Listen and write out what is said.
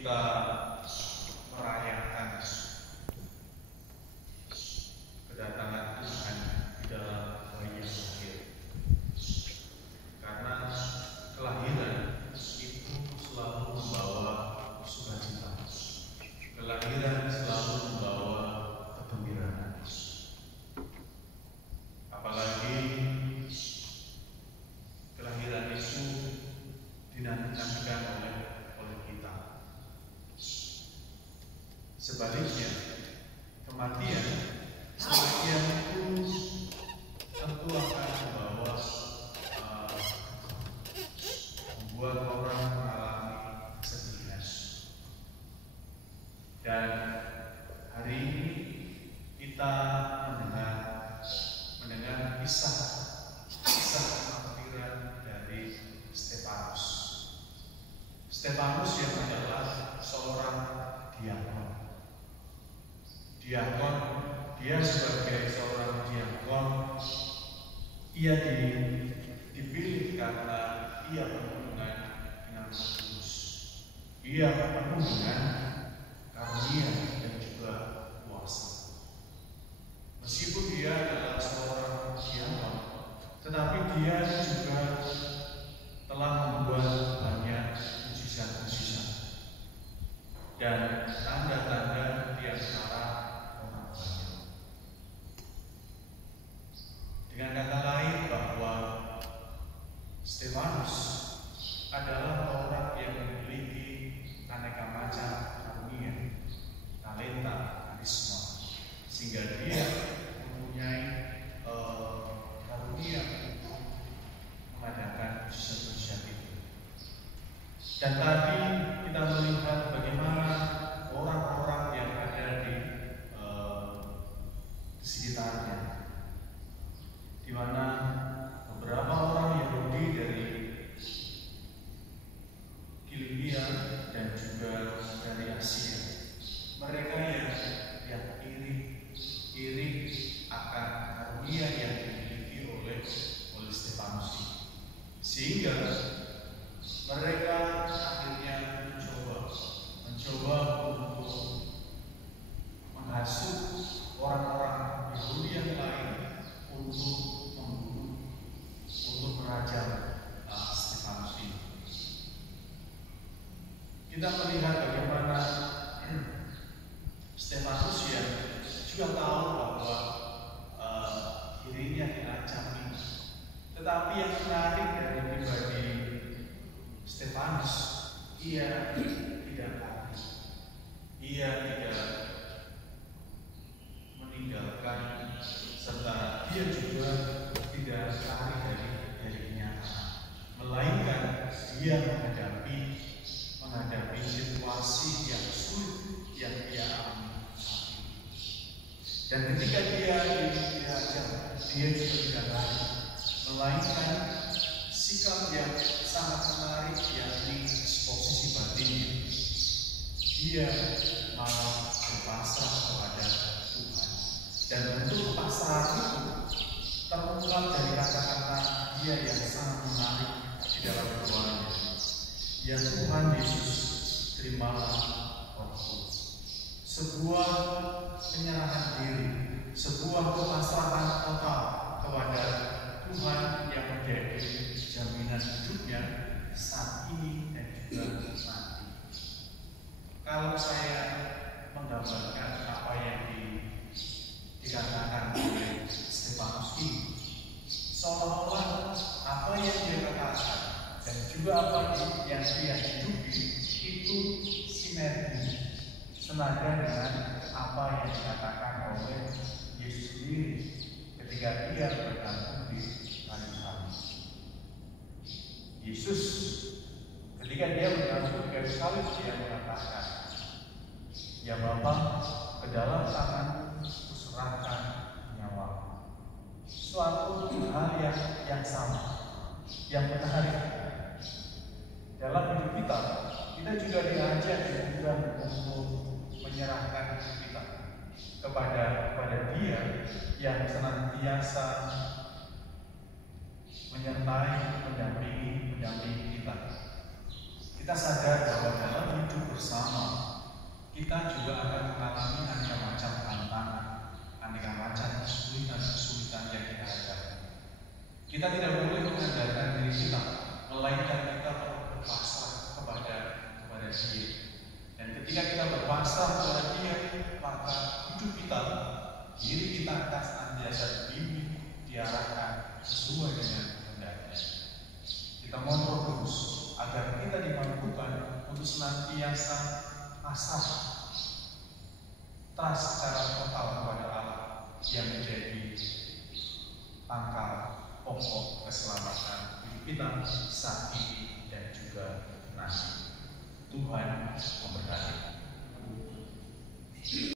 kita merayakan kedatangan Tuhan di dalam bayi yang lahir. Karena kelahiran itu selalu membawa sukacita. Kelahiran selalu membawa kegembiraan. Apalagi kelahiran itu dinantikan oleh kita. Sebaliknya, kematian itu tentu akan membawa membuat orang mengalami kesedihan. Dan hari ini kita mendengar kisah kematian dari Stefanus. Stefanus yang adalah seorang diakon. Dia sebagai seorang diakon, ia dipilih karena ia penuh dengan Roh Kudus. Ia penuh dengan karunia dan juga kuasa. Meskipun dia adalah seorang diakon, tetapi dia juga telah membuat banyak mujizat-mujizat dan tanda-tanda di antara orang banyak. Dengan kata lain, bahwa Stefanus adalah orang yang memiliki aneka macam karunia, talenta, karisma, sehingga dia mempunyai karunia untuk mengadakan mujizat-mujizat itu. Dan tadi kita melihat bagaimana orang-orang yang ada di sekitarnya, di mana beberapa orang Yahudi dari Kilikia dan juga dari Asia, mereka yang iri akan karunia yang dimiliki oleh Stefanus, sehingga mereka akhirnya mencoba untuk menghasut orang-orang Yahudi yang lain untuk membunuh, untuk merajam Stefanus ini. Kita melihat bagaimana Stefanus yang juga tahu bahwa dirinya diancam ini. Tetapi yang menarik dari pribadi Stefanus, ia tidak lari, ia tidak meninggalkan, serta dia juga tidak lari dari kenyataan, melainkan dia menghadapi situasi yang sulit yang dia alami. Dan ketika dia diajar, dia juga tidak lari, melainkan sikap yang sangat menarik, yakni posisi batinnya. Dia malah berpasrah kepada Tuhan. Dan bentuk pasrah itu terungkap dari kata-kata dia yang sangat menarik di dalam doanya. Ya Tuhan Yesus, terimalah Rohku. Sebuah penyerahan diri, sebuah kepasrahan total kepada Tuhan yang menjadi jaminan hidupnya saat ini dan juga nanti. Kalau saya menggambarkan apa yang dikatakan oleh Stefanus ini, seolah-olah apa yang dia katakan dan juga apa yang dia hidupi itu sinergi, senada dengan apa yang dikatakan oleh Yesus sendiri ketika dia bergantung di kayu salib. Yesus ketika dia bergantung di kayu salib, dia mengatakan, "Ya Bapa, ke dalam tangan kuserahkan nyawa." Suatu hal yang sama, yang menarik. Dalam hidup kita juga diajak juga untuk menyerahkan hidup kita kepada Dia yang senantiasa menyertai, mendampingi kita. Kita Kita sadar bahwa dalam hidup bersama, kita juga akan mengalami aneka macam tantangan, aneka macam kesulitan-kesulitan yang kita hadapi. Kita tidak boleh mengandalkan diri kita, melainkan kita perlu berpasrah kepada Dia. Dan ketika kita berpasrah kepada Dia, maka hidup kita, diri kita akan senantiasa dibimbing, diarahkan sesuai dengan kehendaknya. Kita mohon Roh Kudus agar kita dimampukan untuk senantiasa pasrah, trust secara total kepada Allah yang menjadi pangkal pokok keselamatan hidup kita saat ini dan juga nanti. Tuhan memberkati.